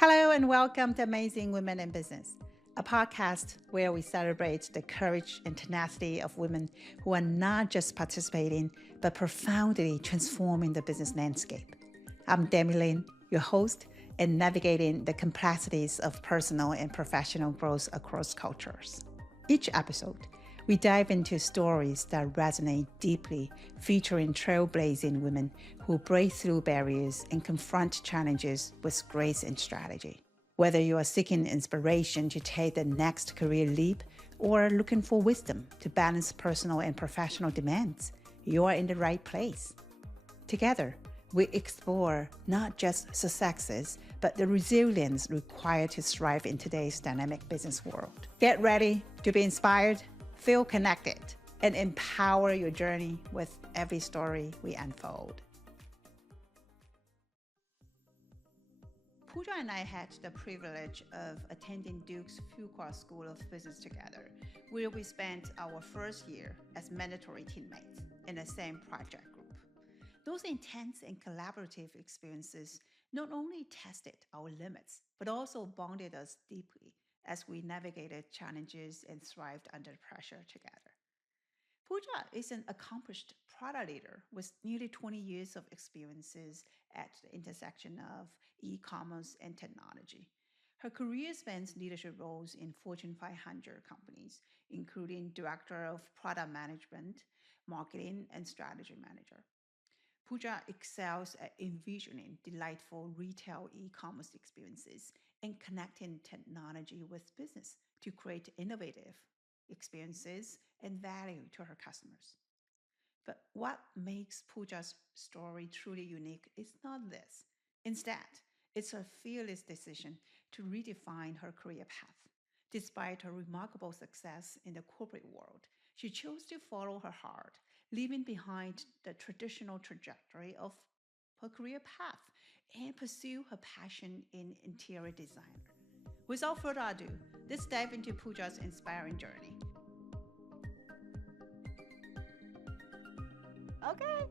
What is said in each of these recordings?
Hello and welcome to Amazing Women in Business, a podcast where we celebrate the courage and tenacity of women who are not just participating, but profoundly transforming the business landscape. I'm Demi Lin, your host, and navigating the complexities of personal and professional growth across cultures. Each episode, we dive into stories that resonate deeply, featuring trailblazing women who break through barriers and confront challenges with grace and strategy. Whether you are seeking inspiration to take the next career leap or looking for wisdom to balance personal and professional demands, you are in the right place. Together, we explore not just successes, but the resilience required to thrive in today's dynamic business world. Get ready to be inspired, feel connected, and empower your journey with every story we unfold. Pooja and I had the privilege of attending Duke's Fuqua School of Business together, where we spent our first year as mandatory teammates in the same project group. Those intense and collaborative experiences not only tested our limits, but also bonded us deeply as we navigated challenges and thrived under pressure together. Pooja is an accomplished product leader with nearly 20 years of experiences at the intersection of e-commerce and technology. Her career spans leadership roles in Fortune 500 companies, including Director of Product Management, Marketing, and Strategy Manager. Pooja excels at envisioning delightful retail e-commerce experiences and connecting technology with business to create innovative experiences and value to her customers. But what makes Pooja's story truly unique is not this. Instead, it's her fearless decision to redefine her career path. Despite her remarkable success in the corporate world, she chose to follow her heart, leaving behind the traditional trajectory of her career path and pursue her passion in interior design. Without further ado, let's dive into Pooja's inspiring journey. Okay,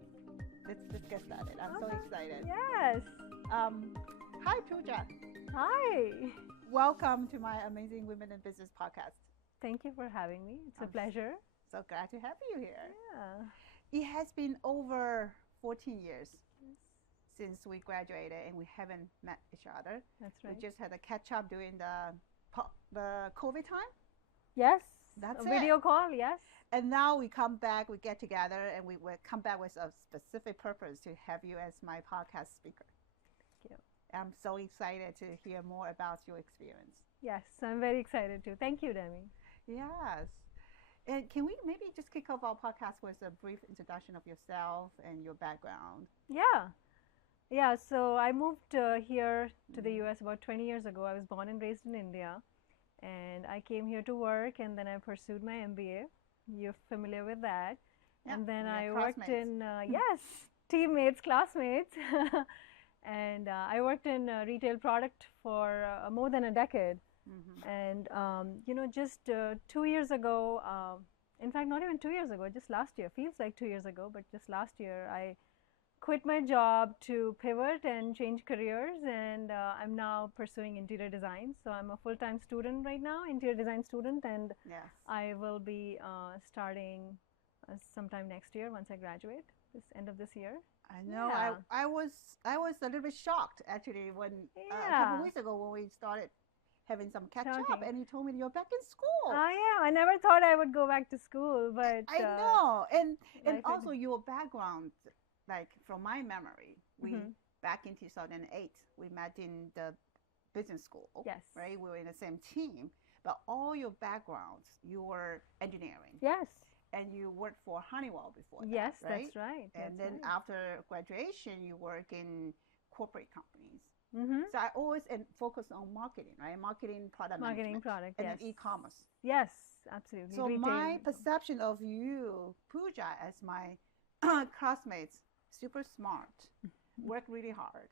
let's get started. I'm so excited. Yes. Hi, Pooja. Hi. Welcome to my Amazing Women in Business podcast. Thank you for having me. It's a pleasure. So glad to have you here. Yeah. It has been over 14 years since we graduated and we haven't met each other. That's right. We just had a catch up during the COVID time. Yes. That's a video call, yes. And now we come back, we get together, and we will come back with a specific purpose to have you as my podcast speaker. Thank you. I'm so excited to hear more about your experience. Yes, I'm very excited too. Thank you, Demi. Yes. And can we maybe just kick off our podcast with a brief introduction of yourself and your background? Yeah. Yeah, so I moved here to the US about 20 years ago. I was born and raised in India. And I came here to work, and then I pursued my MBA. You're familiar with that. Yeah, and then I classmates. worked in, yes, teammates, classmates. And I worked in retail product for more than a decade. And, just 2 years ago, in fact, not even 2 years ago, just last year, feels like 2 years ago, but just last year, I quit my job to pivot and change careers, and I'm now pursuing interior design. So I'm a full-time student right now, interior design student, and I will be starting sometime next year once I graduate, this end of this year. I know. Yeah. I was a little bit shocked actually when a couple weeks ago when we started having some catch up, and you told me you're back in school. I am. I never thought I would go back to school, but I know. And also your background. Like from my memory, we back in 2008, we met in the business school. Yes. Right? We were in the same team, but all your backgrounds, you were engineering. Yes. And you worked for Honeywell before that, yes, right? That's right. And that's then right. after graduation, you work in corporate companies. So I always focus on marketing, right? Marketing, product management. Product, and then e-commerce. Yes, absolutely. So retail. My perception of you, Pooja, as my classmates, super smart, work really hard,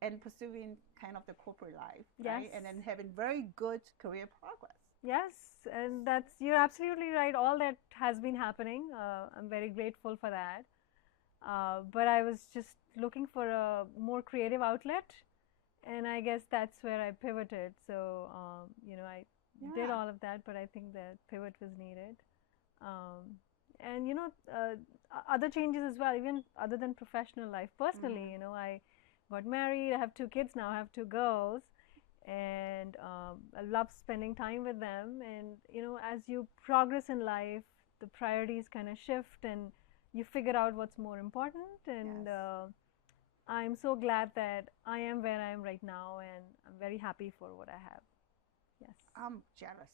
and pursuing kind of the corporate life, right? And then having very good career progress. Yes, and you're absolutely right. All that has been happening. I'm very grateful for that. But I was just looking for a more creative outlet And I guess that's where I pivoted. So, I did all of that, but I think that pivot was needed. Um, and, other changes as well, even other than professional life. Personally, I got married. I have 2 kids now. I have 2 girls. And I love spending time with them. And, as you progress in life, the priorities kind of shift and you figure out what's more important. And I'm so glad that I am where I am right now, and I'm very happy for what I have. Yes. I'm jealous.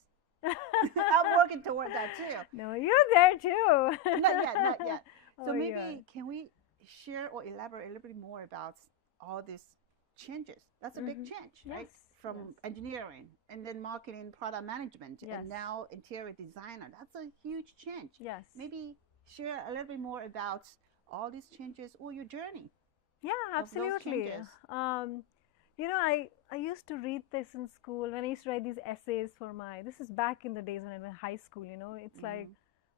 I'm working toward that too. No, you're there too. Not yet, not yet. So Oh, maybe yeah. can we share or elaborate a little bit more about all these changes? That's a big change, right? Yes, From yes. engineering and then marketing, product management, Yes. and now interior designer. That's a huge change. Yes. Maybe share a little bit more about all these changes or your journey. Yeah, of those absolutely. changes. I used to read this in school when I used to write these essays for this is back in the days when I was in high school, it's like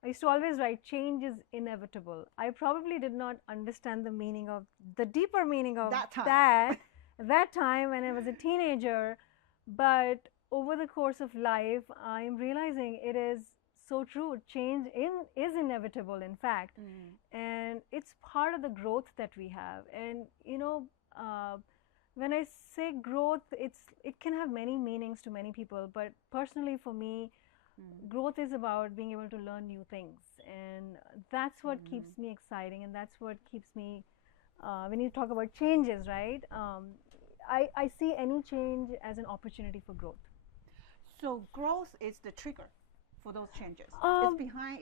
I used to always write change is inevitable. I probably did not understand the deeper meaning of That time. that time when I was a teenager, but over the course of life, I'm realizing it is so true. Change is inevitable, in fact, and it's part of the growth that we have. And when I say growth, it can have many meanings to many people, but personally for me, growth is about being able to learn new things, and that's what keeps me exciting, and that's what keeps me. When you talk about changes, right? I see any change as an opportunity for growth. So growth is the trigger for those changes.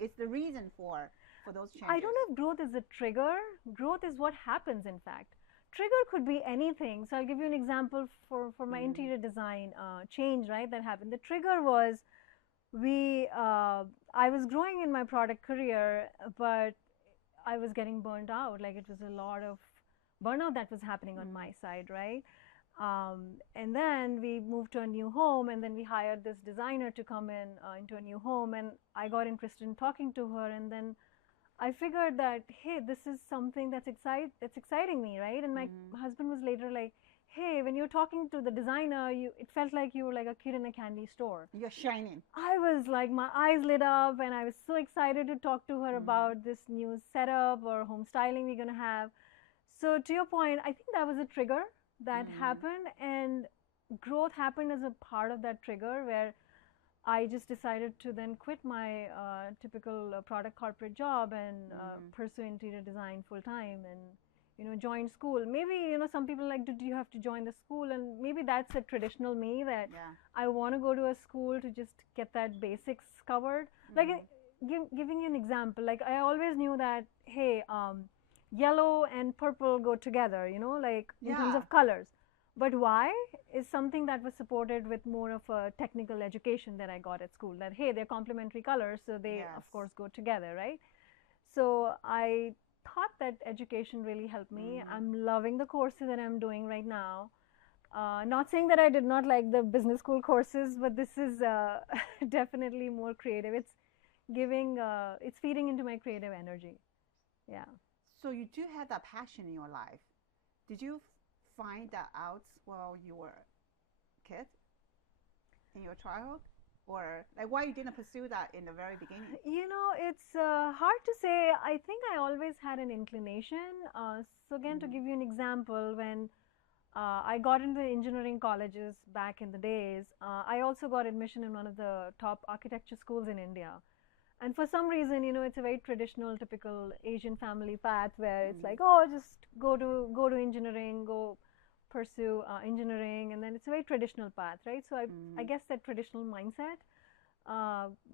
It's the reason for those changes. I don't know if growth is the trigger. Growth is what happens, in fact. Trigger could be anything. So I'll give you an example for my interior design change, right, that happened. The trigger was I was growing in my product career, but I was getting burnt out. Like, it was a lot of burnout that was happening on my side, right? And then we moved to a new home, and then we hired this designer to come into a new home, and I got interested in talking to her, and then I figured that, hey, this is something that's exciting me, right? And my husband was later like, hey, when you're talking to the designer, it felt like you were like a kid in a candy store. You're shining. I was like, my eyes lit up, and I was so excited to talk to her about this new setup or home styling we're going to have. So to your point, I think that was a trigger that happened, and growth happened as a part of that trigger, where I just decided to then quit my typical product corporate job and pursue interior design full time, and join school. Maybe some people like, do you have to join the school? And maybe that's a traditional me, that I want to go to a school to just get that basics covered. Like, giving you an example, like, I always knew that, hey, yellow and purple go together, like in terms of colors. But why is something that was supported with more of a technical education that I got at school, that, hey, they're complementary colors, so they, of course, go together, right? So I thought that education really helped me. I'm loving the courses that I'm doing right now. Not saying that I did not like the business school courses, but this is definitely more creative. It's feeding into my creative energy. Yeah. So you do have that passion in your life. Did you find that out while you were a kid, in your childhood? Or like, why you didn't pursue that in the very beginning? It's hard to say. I think I always had an inclination. So again, to give you an example, when I got into engineering colleges back in the days, I also got admission in one of the top architecture schools in India. And for some reason, it's a very traditional, typical Asian family path, where it's like, oh, just go to engineering, go pursue engineering, and then it's a very traditional path, right? So I guess that traditional mindset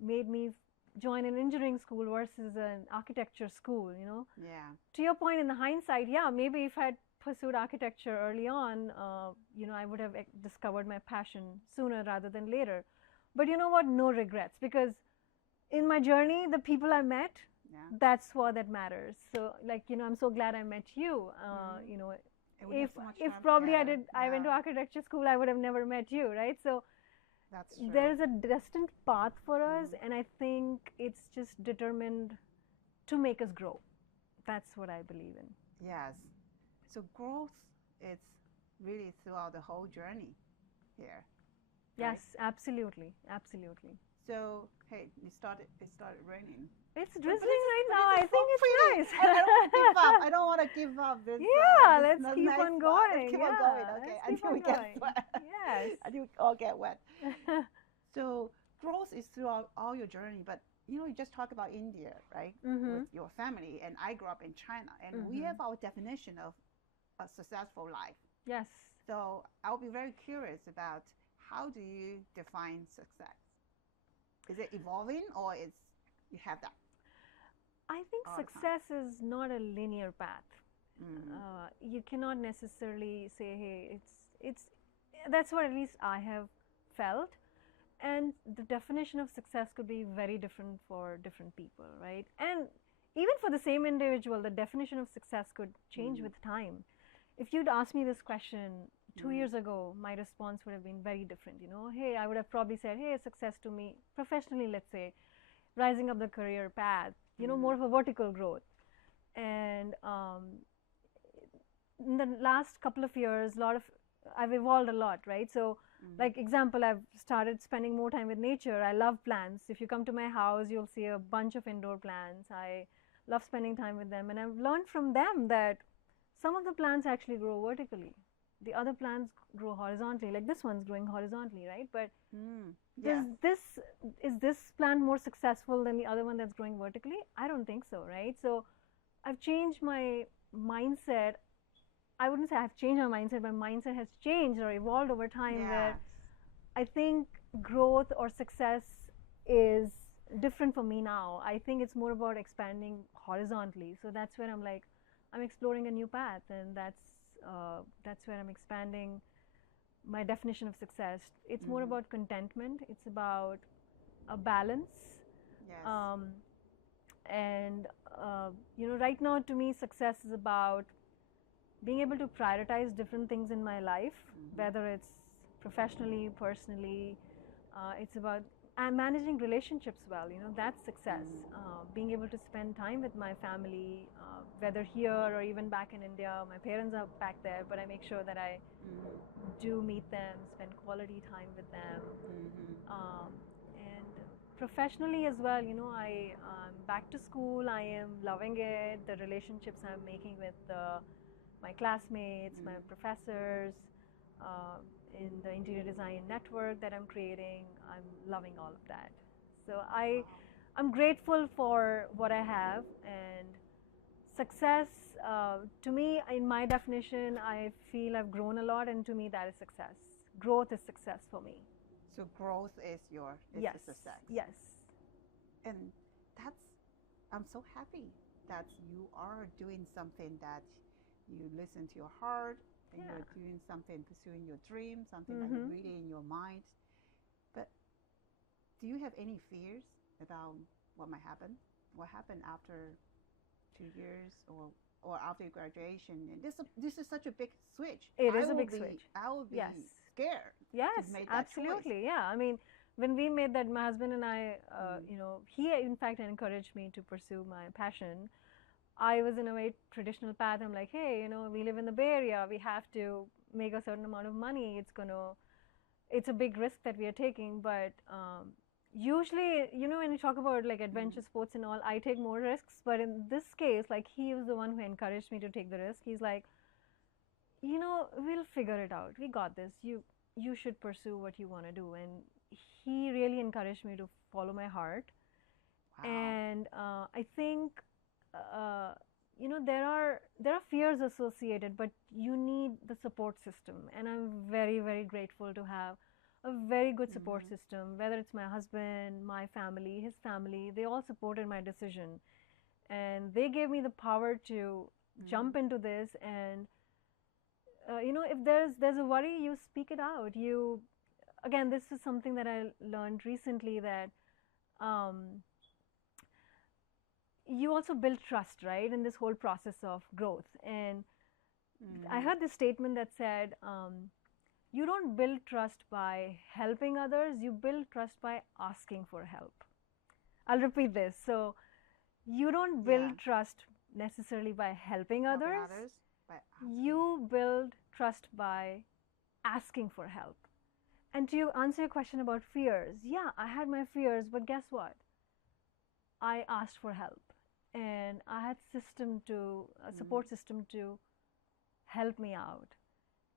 made me join an engineering school versus an architecture school, Yeah. To your point, in the hindsight, yeah, maybe if I had pursued architecture early on, I would have discovered my passion sooner rather than later. But you know what? No regrets, because in my journey, the people I met, that's what that matters. So, like, I'm so glad I met you. If probably I went to architecture school, I would have never met you, right? So that's true. There's a destined path for us, and I think it's just determined to make us grow. That's what I believe in. Yes. So growth is really throughout the whole journey here. Yes, Right? absolutely, absolutely. So hey, it started raining. It's But drizzling right but now. this I is so think it's pretty. nice. I don't want to give up. I don't want to give up this Yeah, this let's keep nice on spot. Let's going. keep on going. Yeah, Okay, let's keep until on we get going. wet. Yes. Until we all get wet. So growth is throughout all your journey, but you just talk about India, right? Mm-hmm. With your family, and I grew up in China, and we have our definition of a successful life. Yes. So I'll be very curious about how do you define success? Is it evolving, or is you have that I think all the time? success is not a linear path. Mm. You cannot necessarily say, hey, it's that's what at least I have felt. And the definition of success could be very different for different people, right? And even for the same individual, the definition of success could change with time. If you'd asked me this question 2 years ago, my response would have been very different. Hey, I would have probably said, hey, success to me professionally, let's say, rising up the career path, more of a vertical growth. And in the last couple of years, I've evolved a lot, right? So like example, I've started spending more time with nature. I love plants. If you come to my house, you'll see a bunch of indoor plants. I love spending time with them, and I've learned from them that some of the plants actually grow vertically. The other plants grow horizontally, like this one's growing horizontally, right? But Yeah. is this plant more successful than the other one that's growing vertically? I don't think so, right? So I've changed my mindset. I wouldn't say I've changed my mindset. My mindset has changed or evolved over time, where I think growth or success is different for me now. I think it's more about expanding horizontally. So that's where I'm like, I'm exploring a new path, and that's where I'm expanding my definition of success. It's more about contentment. It's about a balance. Yes. And right now, to me, success is about being able to prioritize different things in my life, whether it's professionally, personally. It's about managing relationships well. That's success. Being able to spend time with my family, whether here or even back in India. My parents are back there, but I make sure that I do meet them, spend quality time with them. And professionally as well, I'm back to school. I am loving it. The relationships I'm making with my classmates, my professors, in the interior design network that I'm creating, I'm loving all of that. So I'm grateful for what I have, and success, to me, in my definition, I feel I've grown a lot, and to me that is success. Growth is success for me. So growth is yes. a success. Yes. And I'm so happy that you are doing something that you listen to your heart, and you're doing something, pursuing your dream, something that you're really in your mind. But do you have any fears about what might happen? What happened after 2 years or after your graduation? And this is such a big switch. It is a big switch. I would be scared. Yes, to make that absolutely. choice. Yeah, I mean, when we made that, my husband and I, he in fact encouraged me to pursue my passion. I was in a very traditional path. I'm like, hey, we live in the Bay Area. We have to make a certain amount of money. It's a big risk that we are taking. But usually, when you talk about like adventure sports and all, I take more risks. But in this case, like, he was the one who encouraged me to take the risk. He's like, we'll figure it out. We got this. You should pursue what you want to do. And he really encouraged me to follow my heart. Wow. And I think there are fears associated, but you need the support system, and I'm very, very grateful to have a very good support system, whether it's my husband, my family, his family. They all supported my decision, and they gave me the power to jump into this. And if there's a worry, you speak it out. Again, this is something that I learned recently, that you also build trust, right, in this whole process of growth. And I heard this statement that said, you don't build trust by helping others, you build trust by asking for help. I'll repeat this. So you don't build trust necessarily by helping others, you build trust by asking for help. And to answer your question about fears, yeah, I had my fears, but guess what? I asked for help, and I had a support system to help me out,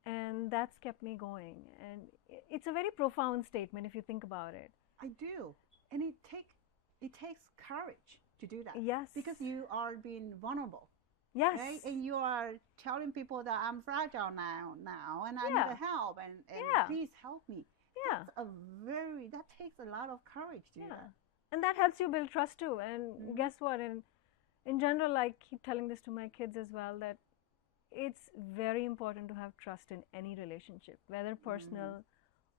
and that's kept me going. And it's a very profound statement if you think about it. I do, and it takes courage to do that. Yes. Because you are being vulnerable. Yes. Right? And you are telling people that I'm fragile now, and I Yeah. need help, and Yeah. please help me. Yeah. That takes a lot of courage to do that. And that helps you build trust too. And guess what? In general, I keep telling this to my kids as well, that it's very important to have trust in any relationship, whether personal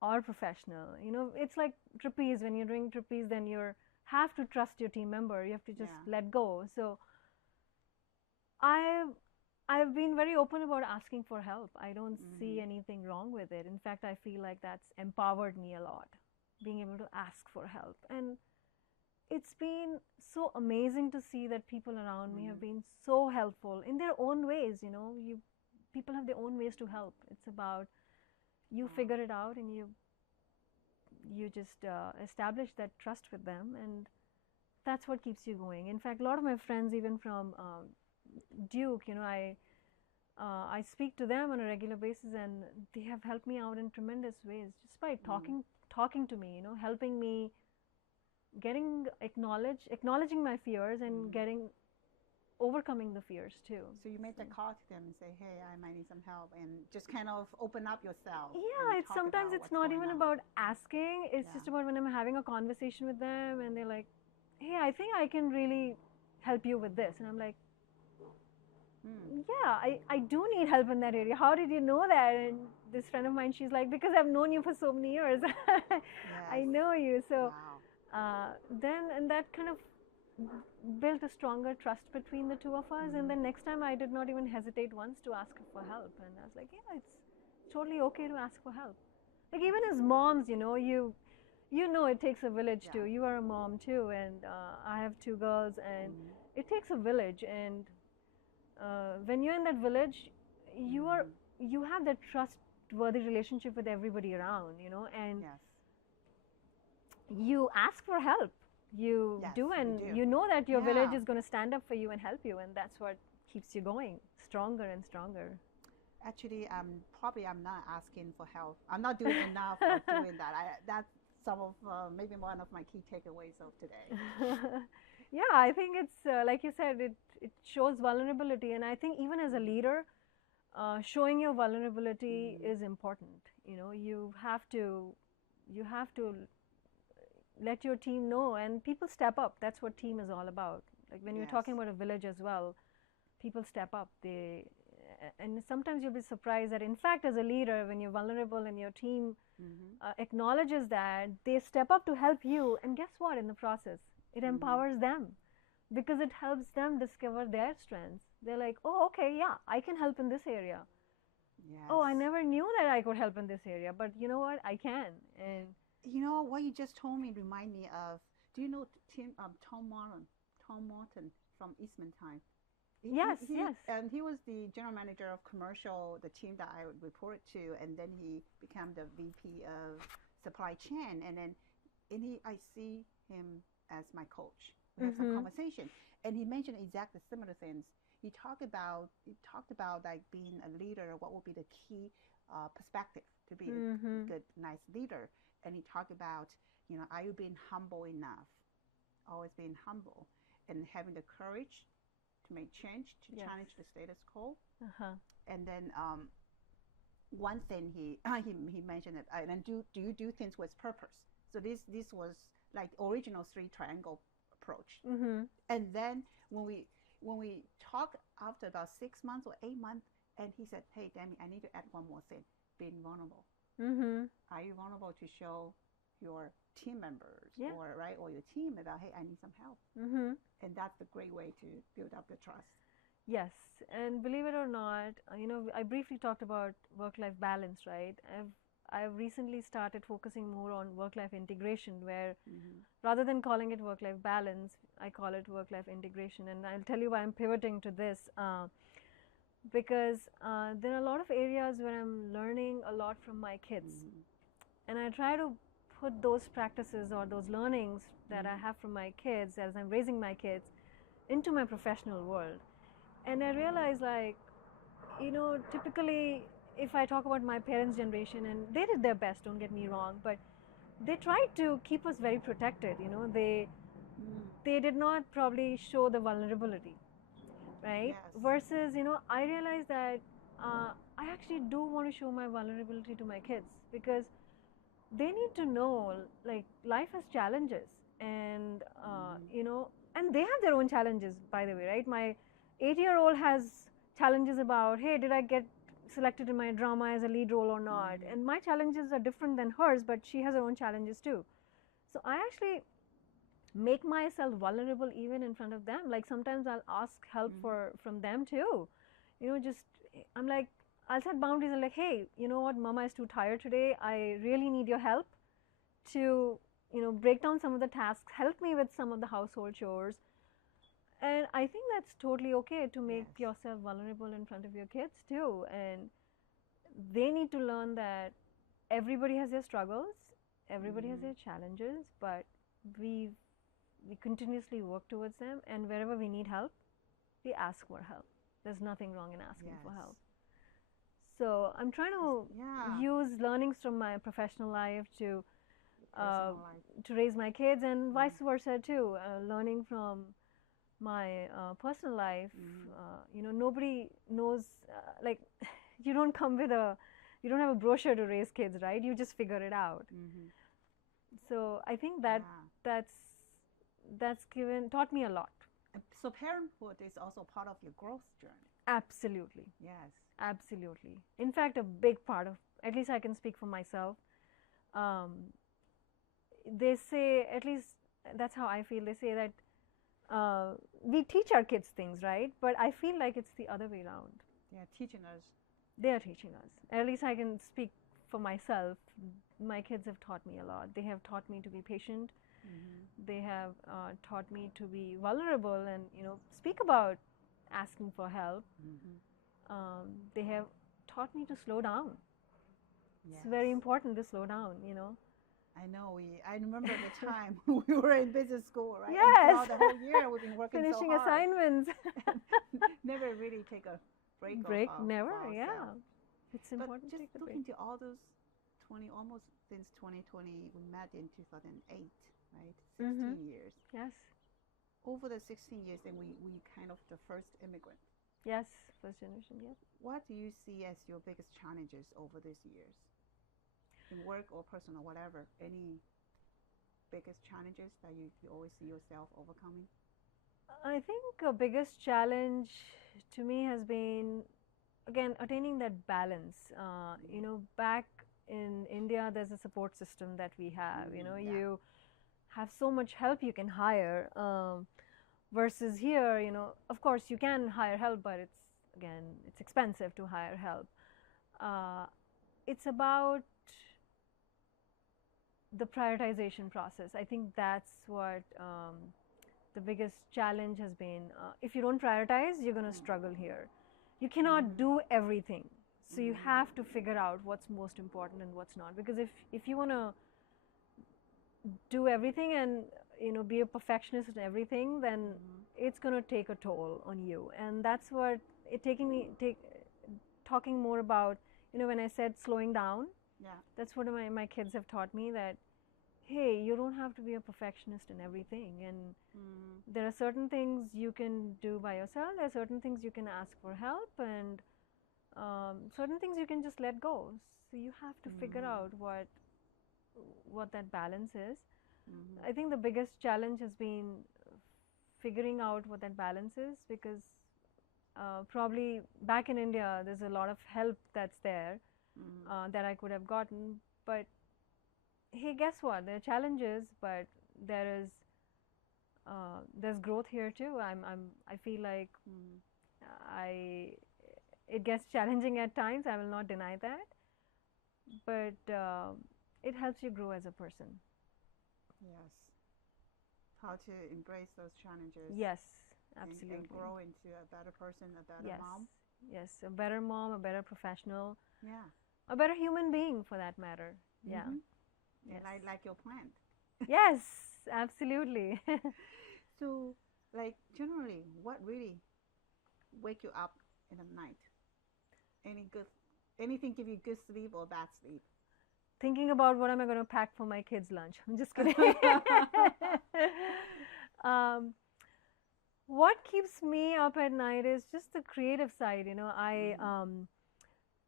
or professional. You know, it's like trapeze. When you're doing trapeze, then you have to trust your team member. You have to just let go. So I've been very open about asking for help. I don't see anything wrong with it. In fact, I feel like that's empowered me a lot, being able to ask for help. And it's been so amazing to see that people around me have been so helpful in their own ways. You know, people have their own ways to help. It's about you figure it out, and you just establish that trust with them, and that's what keeps you going. In fact, a lot of my friends, even from Duke, you know, I speak to them on a regular basis, and they have helped me out in tremendous ways just by talking to me, you know, helping me acknowledging my fears and overcoming the fears too. So you made the call to them and say, hey, I might need some help, and just kind of open up yourself. Yeah, sometimes it's not even about asking. It's just about when I'm having a conversation with them and they're like, hey, I think I can really help you with this. And I'm like, yeah, I do need help in that area. How did you know that? And this friend of mine, she's like, because I've known you for so many years. I know you. So and that kind of built a stronger trust between the two of us. And then next time I did not even hesitate once to ask for help. And I was like, yeah, it's totally okay to ask for help. Like even as moms, you know, you know it takes a village too. You are a mom too, and I have 2 girls, and it takes a village. And when you're in that village, you have that trustworthy relationship with everybody around, you know, and you ask for help. You do, and you know that your village is going to stand up for you and help you, and that's what keeps you going stronger and stronger. Actually, I'm not asking for help. I'm not doing enough of doing that. That's some of maybe one of my key takeaways of today. Yeah, I think it's like you said, it shows vulnerability, and I think even as a leader, showing your vulnerability is important. You know, you have to let your team know, and people step up. That's what team is all about. Like when you're talking about a village as well, people step up. And sometimes you'll be surprised that, in fact, as a leader, when you're vulnerable and your team acknowledges that, they step up to help you. And guess what? In the process, it empowers them, because it helps them discover their strengths. They're like, oh, okay, yeah, I can help in this area. Oh, I never knew that I could help in this area, but you know what? I can. And you know what you just told me remind me of, do you know Tom Martin from Eastman Time? Yes. And he was the general manager of commercial, the team that I reported to, and then he became the VP of supply chain. And then I see him as my coach. We had some conversation, and he mentioned exactly similar things. He talked about like being a leader. What would be the key perspective to be a good, nice leader? And he talked about, you know, are you being humble enough? Always being humble and having the courage to make change, to challenge the status quo. And then one thing he mentioned it, and do you do things with purpose? So this was like original 3 triangle approach. And then when we talk after about 6 months or 8 months, and he said, hey, Demi, I need to add one more thing, being vulnerable. Are you vulnerable to show your team members or your team about, hey, I need some help? And that's a great way to build up the trust. Yes, and believe it or not, you know, I briefly talked about work-life balance, right? I've recently started focusing more on work-life integration, where rather than calling it work-life balance, I call it work-life integration. And I'll tell you why I'm pivoting to this. because there are a lot of areas where I'm learning a lot from my kids, and I try to put those practices or those learnings that I have from my kids as I'm raising my kids into my professional world. And I realize, like, typically if I talk about my parents' generation, and they did their best, don't get me wrong, but they tried to keep us very protected. They did not probably show the vulnerability, right? Yes. Versus, I realize that I actually do want to show my vulnerability to my kids, because they need to know, like, life has challenges, and and they have their own challenges, by the way, right? My 8-year-old has challenges about, hey, did I get selected in my drama as a lead role or not? And my challenges are different than hers, but she has her own challenges too. So I actually make myself vulnerable even in front of them. Like, sometimes I'll ask help from them too. Just, I'm like, I'll set boundaries and, like, hey, you know what, mama is too tired today, I really need your help to break down some of the tasks, help me with some of the household chores. And I think that's totally okay to make yourself vulnerable in front of your kids too. And they need to learn that everybody has their struggles, everybody has their challenges, but we continuously work towards them, and wherever we need help, we ask for help. There's nothing wrong in asking for help. So I'm trying to use learnings from my professional life to raise my kids, and vice versa too. Learning from my personal life. Nobody knows, like, you don't have a brochure to raise kids, right? You just figure it out. So I think that's taught me a lot. So parenthood is also part of your growth journey. Absolutely. Yes. Absolutely. In fact, a big part of, at least I can speak for myself, they say, at least that's how I feel, they say that we teach our kids things, right? But I feel like it's the other way around. They're teaching us. They are teaching us. At least I can speak for myself. My kids have taught me a lot. They have taught me to be patient. They have taught me to be vulnerable and, speak about asking for help. They have taught me to slow down. It's very important to slow down, I know. I remember the time we were in business school, right? Yes. And throughout the whole year, we've been working finishing so hard. assignments. Never really take a break. Never. For yeah. ourselves. It's important but to just take a break. looking to all those almost since 2020, we met in 2008, right? 16 years. Yes. Over the 16 years, then we kind of the first immigrant. Yes, first generation, yes. What do you see as your biggest challenges over these years? In work or personal, whatever, any biggest challenges that you always see yourself overcoming? I think a biggest challenge to me has been, again, attaining that balance. Back in India, there's a support system that we have. You have so much help you can hire, versus here, of course you can hire help, but it's expensive to hire help. It's about the prioritization process. I think that's what the biggest challenge has been. If you don't prioritize, you're going to struggle here. You cannot do everything. So you have to figure out what's most important and what's not. Because if you want to do everything and be a perfectionist in everything, then it's going to take a toll on you. And that's what talking more about, when I said slowing down, that's what my kids have taught me, that hey, you don't have to be a perfectionist in everything, and there are certain things you can do by yourself, there are certain things you can ask for help, and certain things you can just let go. So you have to figure out what that balance is. I think the biggest challenge has been figuring out what that balance is, because probably back in India there's a lot of help that's there that I could have gotten, but hey, guess what? There are challenges, but there's growth here too. I feel like it gets challenging at times. I will not deny that, but it helps you grow as a person. Yes. How to embrace those challenges. Yes, absolutely. And grow into a better person, a better mom. Yes, a better mom, a better professional, Yeah. a better human being for that matter. Yeah. Mhm. Yes. And I like your plant. Yes, absolutely. So, like generally, what really wake you up in the night? Anything give you good sleep or bad sleep? Thinking about what am I going to pack for my kids' lunch. I'm just kidding. um, what keeps me up at night is just the creative side. I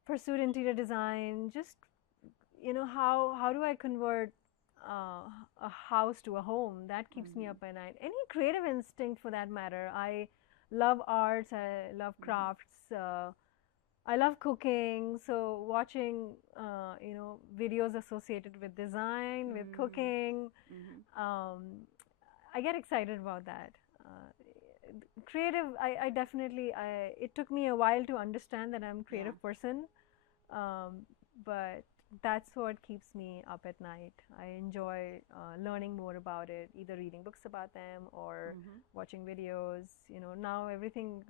pursued interior design. Just how do I convert a house to a home? That keeps me up at night. Any creative instinct for that matter. I love arts. I love crafts. I love cooking, so watching, videos associated with design, with cooking, I get excited about that. Creative, I definitely, it took me a while to understand that I'm a creative person, but that's what keeps me up at night. I enjoy learning more about it, either reading books about them or watching videos. Now everything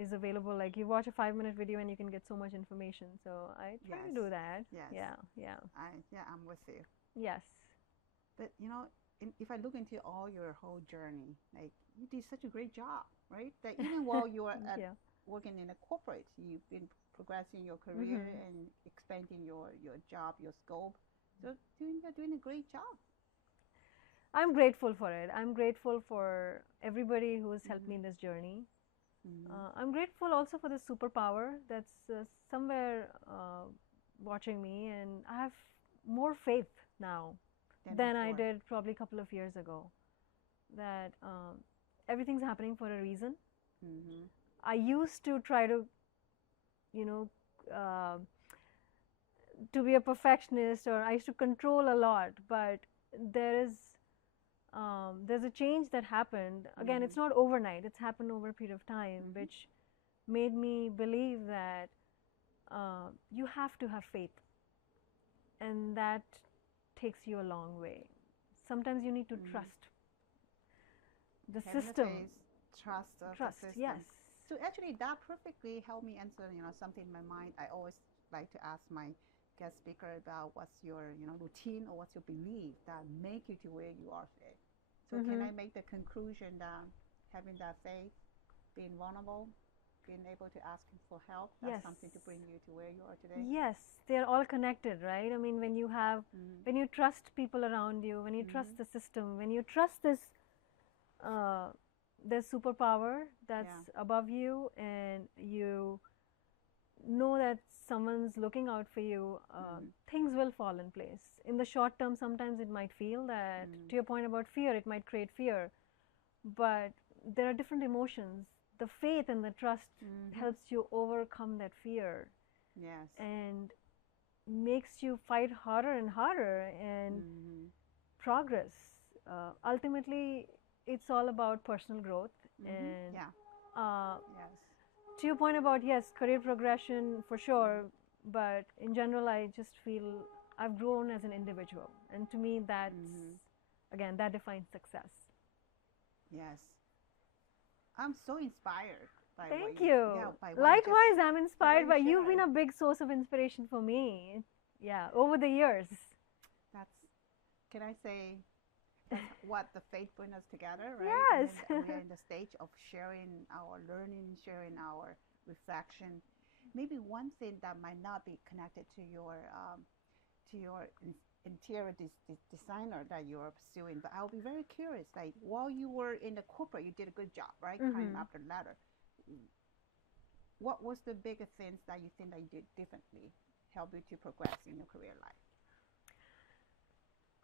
is available. Like you watch a 5-minute video and you can get so much information. So I try to do that. Yes. Yeah. I'm with you. Yes. But if I look into all your whole journey, like you did such a great job, right? That even while you were working in a corporate, you've been progressing your career and expanding your job, your scope. So you're doing a great job. I'm grateful for it. I'm grateful for everybody who has helped me in this journey. I'm grateful also for the superpower that's somewhere watching me, and I have more faith now than I did probably a couple of years ago, that everything's happening for a reason. I used to try to, to be a perfectionist, or I used to control a lot, but there's a change that happened. Again, it's not overnight. It's happened over a period of time, which made me believe that you have to have faith, and that takes you a long way. Sometimes you need to trust the system. Trust the system. Yes. So actually, that perfectly helped me answer something in my mind. I always like to ask my guest speaker about what's your routine or what's your belief that make you to where you are today. So can I make the conclusion that having that faith, being vulnerable, being able to ask for help, that's something to bring you to where you are today? Yes, they're all connected, right? I mean, when you trust people around you, when you trust the system, when you trust this superpower that's above you, and you know that someone's looking out for you, things will fall in place. In the short term, sometimes it might feel that, to your point about fear, it might create fear, but there are different emotions. The faith and the trust helps you overcome that fear. Yes. And makes you fight harder and harder and progress. Ultimately, it's all about personal growth. And to your point about, career progression for sure, but in general, I just feel I've grown as an individual. And to me, that's, again, that defines success. Yes. I'm so inspired by Thank you. By Likewise, I'm inspired by you've been a big source of inspiration for me. Yeah, over the years. Can I say, that's what the faith brings us together, right? Yes. And we are in the stage of sharing our learning, sharing our reflection. Maybe one thing that might not be connected to your interior designer that you are pursuing, but I'll be very curious. Like while you were in the corporate, you did a good job, right? Climbing up the ladder. What was the biggest things that you think that you did differently, help you to progress in your career life?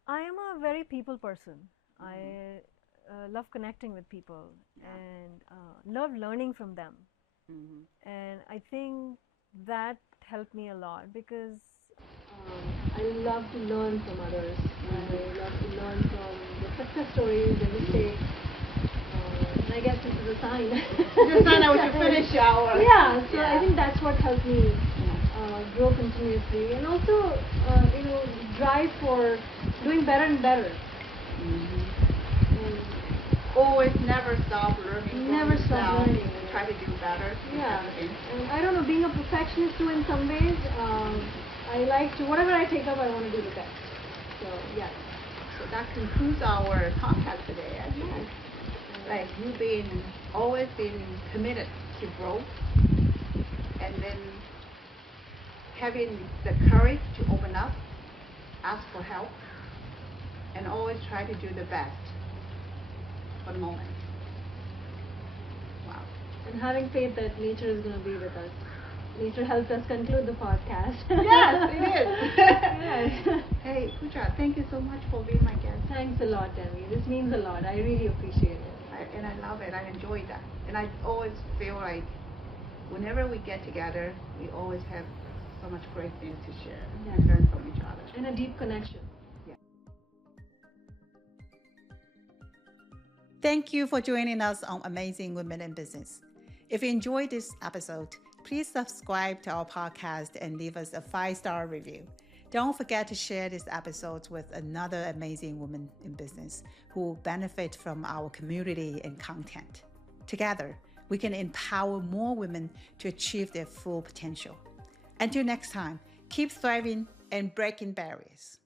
I am a very people person. I love connecting with people and love learning from them. And I think that helped me a lot because I love to learn from others. I love to learn from the success stories, the mistakes. And I guess this is a sign. It's a sign that we should finish our... So I think that's what helped me grow continuously, and also, drive for doing better and better. Always never stop learning. Never stop learning. try to do better. Yeah, and I don't know, being a perfectionist too in some ways, I like to, whatever I take up, I want to do the best. So, yes. So that concludes our podcast today. Yes. Like you've always been committed to growth, and then having the courage to open up, ask for help, and always try to do the best for the moment. Wow. And having faith that nature is going to be with us. Nature helped us conclude the podcast. Yes, it is. Yes. Hey, Pooja, thank you so much for being my guest. Thanks a lot, Demi. This means a lot. I really appreciate it. And I love it. I enjoy that. And I always feel like whenever we get together, we always have so much great things to share and learn from each other. And a deep connection. Yeah. Thank you for joining us on Amazing Women in Business. If you enjoyed this episode, please subscribe to our podcast and leave us a 5-star review. Don't forget to share this episode with another amazing woman in business who will benefit from our community and content. Together, we can empower more women to achieve their full potential. Until next time, keep thriving and breaking barriers.